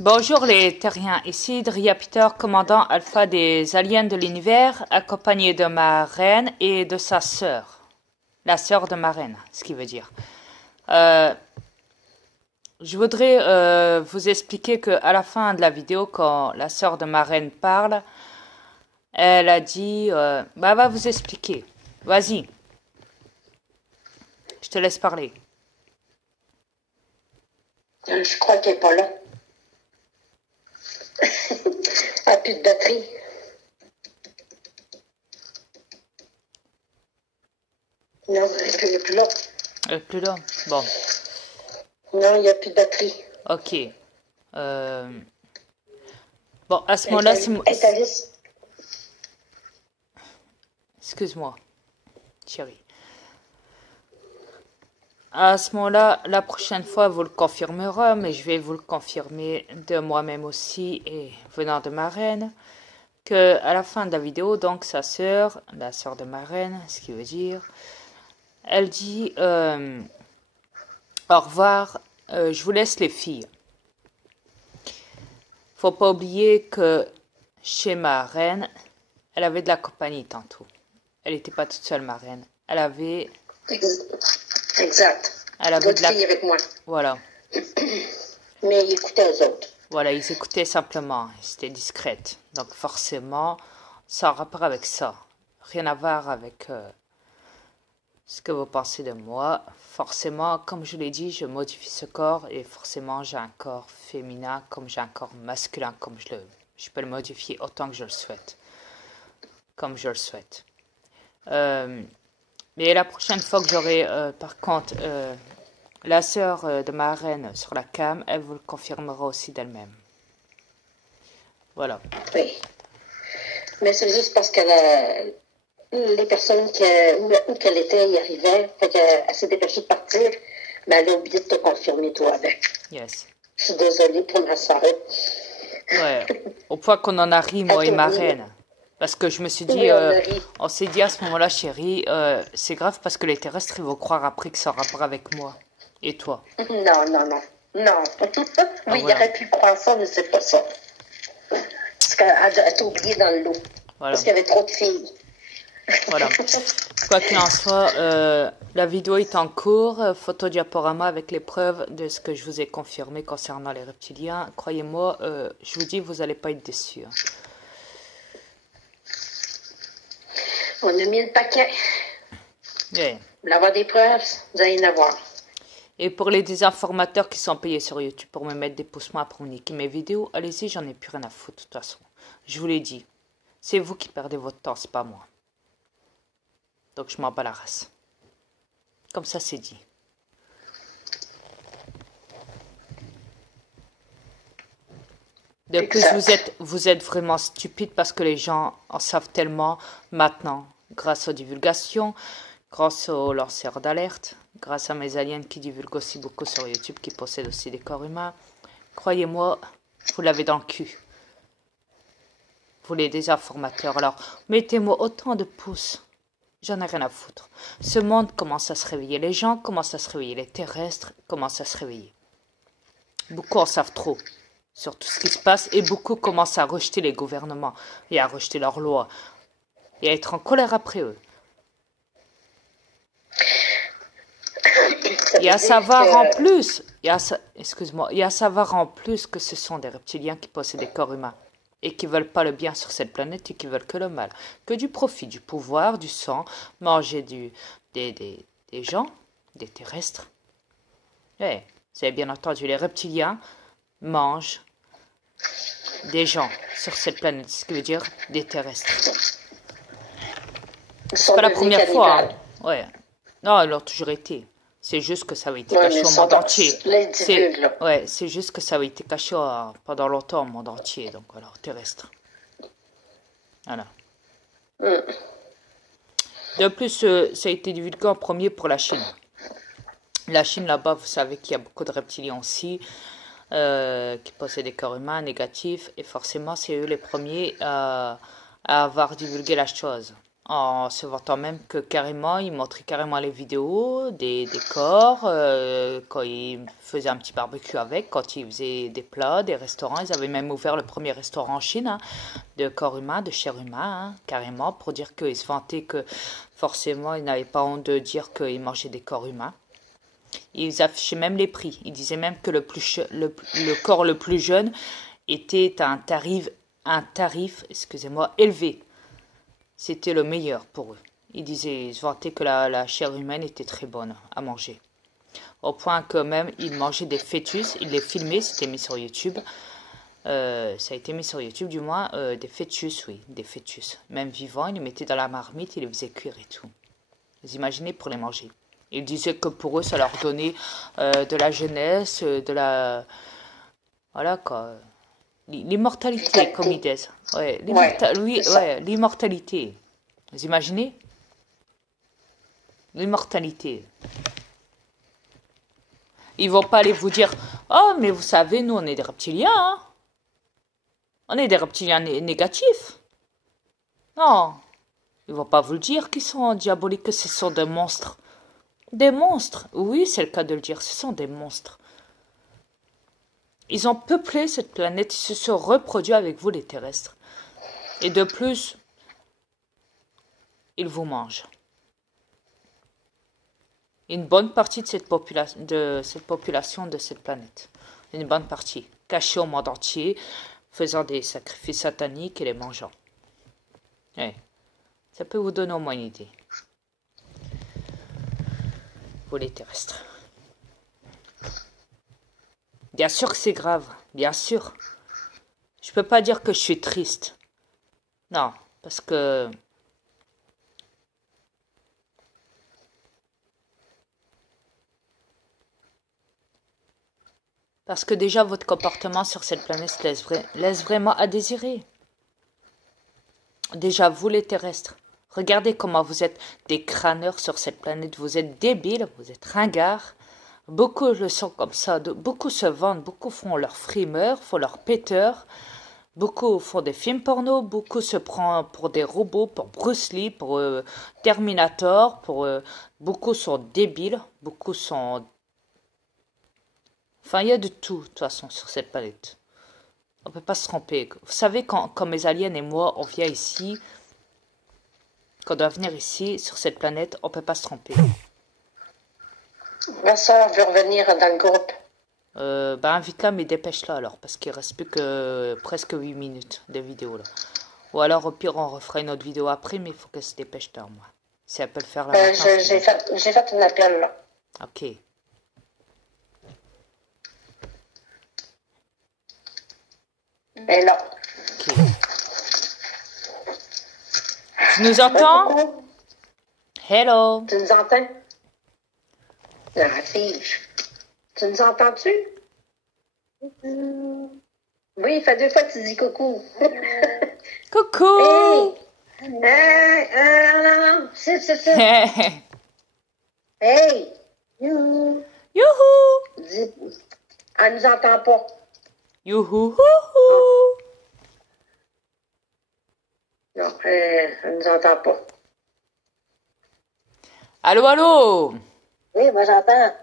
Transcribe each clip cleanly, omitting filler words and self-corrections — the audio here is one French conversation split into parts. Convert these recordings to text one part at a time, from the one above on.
Bonjour les terriens, ici Dria Peter, commandant alpha des aliens de l'univers, accompagné de ma reine et de sa sœur. La sœur de ma reine, ce qui veut dire. Je voudrais vous expliquer qu'à la fin de la vidéo, quand la sœur de ma reine parle, elle a dit, bah va vous expliquer. Vas-y, je te laisse parler. Je crois qu'elle n'est pas là. Elle n'a plus de batterie. Non, elle n'est plus là. Elle est plus là. Bon. Non, il n'y a plus de batterie. Ok. Bon, à ce moment-là, c'est... Excuse-moi, chérie. À ce moment-là, la prochaine fois, vous le confirmerez, mais je vais vous le confirmer de moi-même aussi, et venant de ma reine, que à la fin de la vidéo, donc sa sœur, la sœur de ma reine, ce qui veut dire, elle dit au revoir, je vous laisse les filles. Faut pas oublier que chez ma reine, elle avait de la compagnie tantôt. Elle n'était pas toute seule, ma reine. Elle avait... Exact. Elle avait d'autres filles avec moi. Voilà. Mais ils écoutaient aux autres. Voilà, ils écoutaient simplement. C'était discrète. Donc forcément, ça a rapport avec ça. Rien à voir avec ce que vous pensez de moi. Forcément, comme je l'ai dit, je modifie ce corps et forcément, j'ai un corps féminin comme j'ai un corps masculin comme je peux le modifier autant que je le souhaite. Comme je le souhaite. Mais la prochaine fois que j'aurai, par contre, la sœur de ma reine sur la cam, elle vous le confirmera aussi d'elle-même. Voilà. Oui. Mais c'est juste parce que les personnes où qu'elle était y arrivaient, fait qu'elle s'est dépêchée de partir, mais elle a oublié de te confirmer toi avec. Yes. Je suis désolée pour ma soirée. Ouais. Au point qu'on en a ri, moi et ma reine. Parce que je me suis dit, on s'est dit à ce moment-là, chérie, c'est grave parce que les terrestres, ils vont croire après que ça a rapport avec moi. Et toi? Non. Oui, il aurait pu croire ça, mais c'est pas ça. Parce qu'elle t'a oublié dans l'eau. Voilà. Parce qu'il y avait trop de filles. Voilà. Quoi qu'il en soit, la vidéo est en cours, photodiaporama avec les preuves de ce que je vous ai confirmé concernant les reptiliens. Croyez-moi, je vous dis, vous n'allez pas être déçus. On a mis le paquet. Yeah. Vous voulez avoir des preuves? Vous allez en avoir. Et pour les désinformateurs qui sont payés sur YouTube pour me mettre des pouces moi pour niquer mes vidéos, allez-y, j'en ai plus rien à foutre de toute façon. Je vous l'ai dit. C'est vous qui perdez votre temps, c'est pas moi. Donc je m'en bats la race. Comme ça, c'est dit. De plus, vous êtes vraiment stupide parce que les gens en savent tellement maintenant, grâce aux divulgations, grâce aux lanceurs d'alerte, grâce à mes aliens qui divulguent aussi beaucoup sur YouTube, qui possèdent aussi des corps humains. Croyez-moi, vous l'avez dans le cul. Vous les désinformateurs. Alors, mettez-moi autant de pouces. J'en ai rien à foutre. Ce monde commence à se réveiller. Les gens commencent à se réveiller. Les terrestres commencent à se réveiller. Beaucoup en savent trop sur tout ce qui se passe et beaucoup commencent à rejeter les gouvernements et à rejeter leurs lois et à être en colère après eux. Et à savoir en plus, excuse-moi, et à savoir en plus que ce sont des reptiliens qui possèdent des corps humains et qui veulent pas le bien sur cette planète et qui veulent que le mal, que du profit, du pouvoir, du sang, manger des gens, des terrestres. Ouais, vous avez bien entendu, les reptiliens mangent des gens sur cette planète, ce qui veut dire des terrestres. C'est pas la première fois. Hein. Ouais. Non, ils l'ont toujours été. C'est juste que ça avait été caché au monde entier. C'est juste que ça avait été caché pendant longtemps au monde entier, donc voilà, terrestre. Voilà. De plus, ça a été divulgué en premier pour la Chine. La Chine, là-bas, vous savez qu'il y a beaucoup de reptiliens aussi, qui possèdent des corps humains négatifs, et forcément, c'est eux les premiers à avoir divulgué la chose. en se vantant même que carrément, ils montraient carrément les vidéos des corps, quand ils faisaient un petit barbecue avec, quand ils faisaient des plats, des restaurants. Ils avaient même ouvert le premier restaurant en Chine, hein, de corps humain, de chair humain, hein, carrément, pour dire qu'ils se vantaient que forcément, ils n'avaient pas honte de dire qu'ils mangeaient des corps humains. Ils affichaient même les prix. Ils disaient même que le corps le plus jeune était à un tarif, excusez-moi, élevé. C'était le meilleur pour eux. Ils se vantaient que la chair humaine était très bonne à manger. Au point que même ils mangeaient des fœtus, ils les filmaient, c'était mis sur YouTube. Ça a été mis sur YouTube du moins, des fœtus, oui, des fœtus. Même vivants, ils les mettaient dans la marmite, ils les faisaient cuire et tout. Vous imaginez pour les manger. Ils disaient que pour eux, ça leur donnait de la jeunesse, de la... Voilà quoi. L'immortalité, comme ils disent. Ouais, l'immortalité. Vous imaginez? L'immortalité. Ils vont pas aller vous dire, oh, mais vous savez, nous, on est des reptiliens, hein. On est des reptiliens négatifs. Non. Ils vont pas vous le dire qu'ils sont diaboliques, que ce sont des monstres. Des monstres. Oui, c'est le cas de le dire. Ce sont des monstres. Ils ont peuplé cette planète. Ils se sont reproduits avec vous, les terrestres. Et de plus, ils vous mangent. Une bonne partie de cette population de cette planète. Une bonne partie. Cachée au monde entier, faisant des sacrifices sataniques et les mangeant. Ouais. Ça peut vous donner au moins une idée. Vous les terrestres. Bien sûr que c'est grave. Bien sûr. Je peux pas dire que je suis triste. Non. Parce que... Parce que déjà, votre comportement sur cette planète laisse vraiment à désirer. Déjà, vous les terrestres, regardez comment vous êtes des crâneurs sur cette planète. Vous êtes débiles, vous êtes ringards. Beaucoup le sont comme ça. Beaucoup se vendent, beaucoup font leurs frimeurs, font leurs péteurs. Beaucoup font des films porno, beaucoup se prennent pour des robots, pour Bruce Lee, pour Terminator. Beaucoup sont débiles, beaucoup sont... Enfin, il y a de tout, de toute façon, sur cette planète. On ne peut pas se tromper. Vous savez, quand mes aliens et moi, on vient ici, quand on doit venir ici, sur cette planète, on ne peut pas se tromper. Ma soeur veut revenir dans le groupe. Invite-la, mais dépêche-la alors, parce qu'il reste plus que presque 8 minutes de vidéo, là. Ou alors, au pire, on refera une autre vidéo après, mais il faut qu'elle se dépêche d'un mois. Si elle peut le faire là maintenant. J'ai fait un appel, là. Ok. Et là. Ok. Tu nous entends? Hello. Tu nous entends? La fille. Tu nous entends-tu? Oui, il fait 2 fois que tu dis coucou. Coucou. Non, c'est ça. Hey! Youhou! Youhou! Elle nous entend pas. Youhou! Non, elle nous entend pas. Allô, allô? Oui, moi j'entends.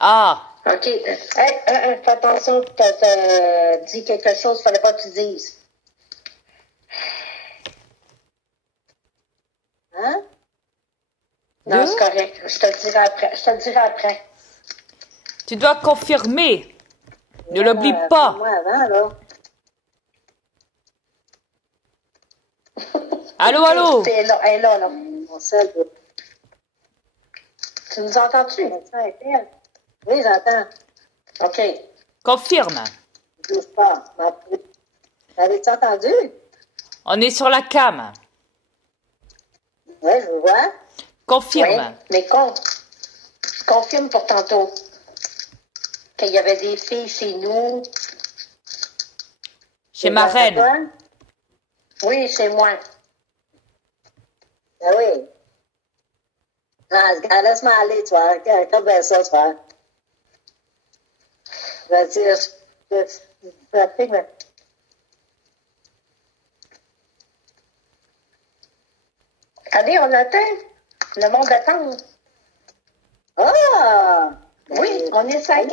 Ah! OK. Fais attention, t'as dit quelque chose, fallait pas que tu dises. Hein? Non, c'est correct. Je te le dirai après. Tu dois confirmer. Ne l'oublie pas. Moi avant, là. Allô, allô? Elle est là. Tu nous entends-tu? Oui, j'entends. OK. Confirme. Je bouge pas. T'avais-tu entendu? On est sur la cam. Oui, je vous vois. Confirme. Oui, mais confirme pour tantôt qu'il y avait des filles chez nous. Chez ma reine. Oui, chez moi. Ah oui. Ah, laisse-moi aller, tu vois. Regarde bien ça, tu vois. Allez, on attend. Le monde attend. Ah! Oui, on est 50.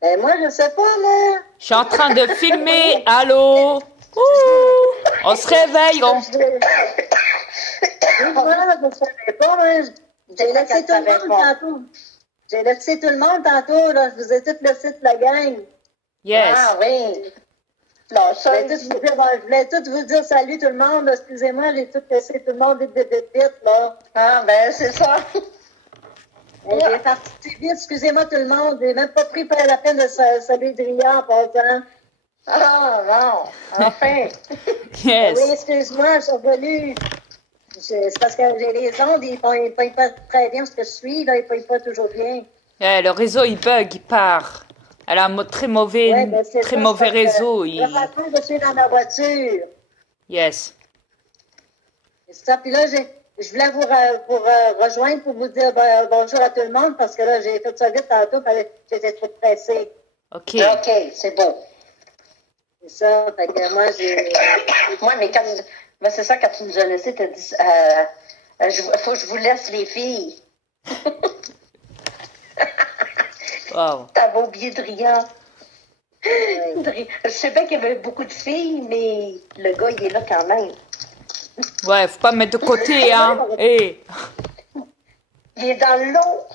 Ben moi, je sais pas, là. Je suis en train de filmer. Allô? Ouh! On se réveille. Oui, voilà, vous ne savez pas, hein. J'ai laissé tout le monde tantôt. J'ai laissé tout le monde tantôt, là. Je vous ai tous laissé de la gang. Yes. Ah oui. Non, ça, Je voulais tous vous dire salut tout le monde. Excusez-moi, j'ai tout laissé tout le monde vite, là. Ah, ben, c'est ça. J'ai parti vite, excusez-moi tout le monde. J'ai même pas pris la peine de saluer Adrien en passant. Ah, non. Enfin. Yes. Oui, excuse-moi, je suis revenue. C'est parce que j'ai les ondes, ils ne pognent pas très bien ce que je suis, là, ils ne pognent pas toujours bien. Le réseau, il bug, il part. Elle a un très mauvais, Ouais, ben, c'est très ça, mauvais parce que réseau. présentement, je suis dans ma voiture. Yes. C'est ça, puis là, je voulais vous rejoindre pour vous dire bonjour à tout le monde, parce que là, j'ai fait ça vite tantôt, j'étais trop pressée. OK. OK, c'est bon. C'est ça, fait que moi, j'ai... Moi, mais c'est ça, quand tu nous as laissé, tu as dit, faut que je vous laisse les filles. Wow. T'avais oublié Drian. Je sais bien qu'il y avait beaucoup de filles, mais le gars, il est là quand même. Ouais, faut pas me mettre de côté, hein. Hey. Il est dans l'eau.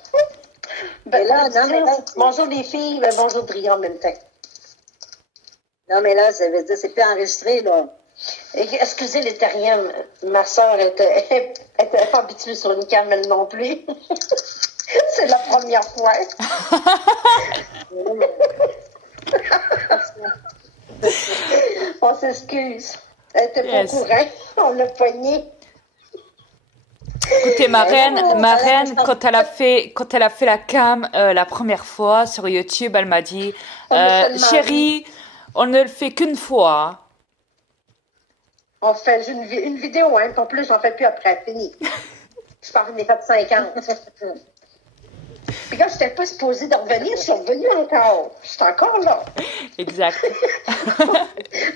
Ben, là, non, mais là, bonjour les filles, ben, bonjour Drian en même temps. Non, mais là, ça veut dire, c'est plus enregistré, là. Excusez les terriens, ma soeur était pas habituée sur une camelle non plus. C'est la première fois. On s'excuse. Elle était pas au courant. On l'a poignée. Écoutez, ma reine, quand elle a fait la cam la première fois sur YouTube, elle m'a dit, chérie, on ne le fait qu'une fois. On fait une vidéo, hein. En plus, j'en fais plus après. Fini. Je parle des fait 50. Puis quand je n'étais pas supposée de revenir, je suis revenue encore. Je suis encore là. Exact.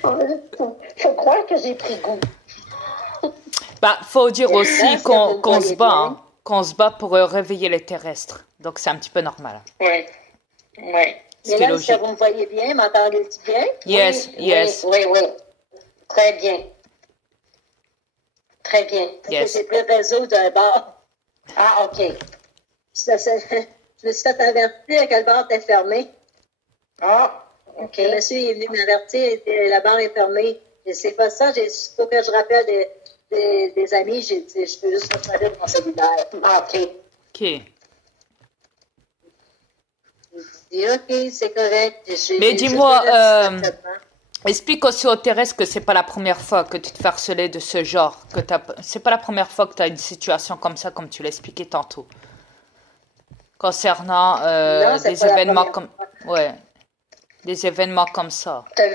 Faut croire que j'ai pris goût. Bah, faut dire aussi qu'on se bat, hein, qu'on se bat pour réveiller les terrestres. Donc c'est un petit peu normal. Oui. Oui. Mais là, est-ce que vous me voyez bien? M'entendez-vous bien? Yes, oui, yes. Oui. Très bien. Très bien. Yes. J'ai pris le réseau d'un bar. Ah, OK. Je me suis fait avertir que le bar était fermé. Ah, OK. Le monsieur est venu m'avertir que la bar est fermée. Et c'est pas ça. Il faut que je rappelle des amis. J'ai dit, je peux juste regarder mon cellulaire. Ah, OK. OK. Je dis, OK, c'est correct. Mais dis-moi, explique aussi aux terrestres que c'est pas la première fois que tu te fais harceler de ce genre. C'est pas la première fois que tu as une situation comme ça, comme tu l'expliquais tantôt. Concernant des événements comme... Ouais. Des événements comme ça. T'as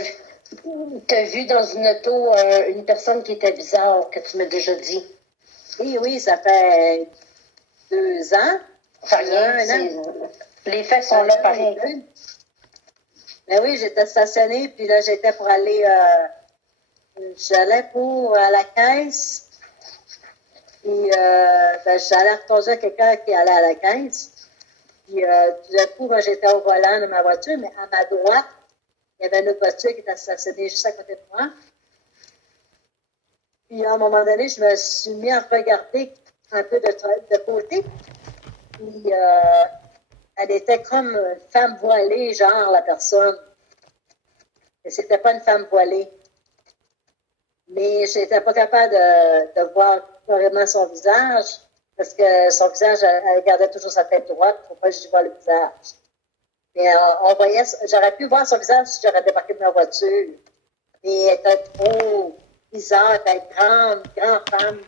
vu dans une auto une personne qui était bizarre, que tu m'as déjà dit? Oui, ça fait 2 ans. Enfin, rien, les faits sont là pareil. Ben oui, j'étais stationnée, puis là, j'étais pour aller... j'allais pour à la caisse, puis j'allais reposer quelqu'un qui allait à la caisse. Puis tout d'un coup, j'étais au volant de ma voiture, mais à ma droite, il y avait une autre voiture qui était stationnée juste à côté de moi. Puis à un moment donné, je me suis mis à regarder un peu de côté. Puis elle était comme une femme voilée, genre la personne. Mais c'était pas une femme voilée. Mais j'étais pas capable de voir carrément son visage. Parce que son visage, elle gardait toujours sa tête droite pour pas que je vois le visage. Mais j'aurais pu voir son visage si j'aurais débarqué de ma voiture. Mais elle était trop bizarre, elle était grande femme.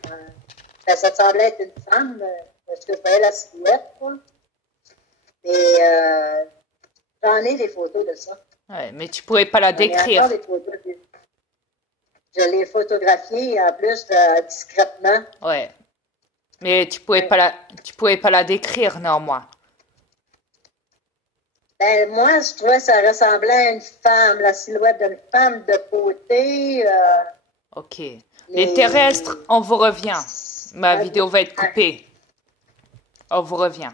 Ça semblait être une femme, parce que je voyais la silhouette, quoi. Mais j'en ai des photos de ça. Ouais, mais tu pouvais pas la décrire. Je l'ai photographiée en plus discrètement. Ouais. Mais tu pouvais pas la décrire néanmoins. Ben, moi, je trouvais que ça ressemblait à une femme, la silhouette d'une femme de côté. Ok. Les terrestres, on vous revient. Ma Ouais. vidéo va être coupée. On vous revient.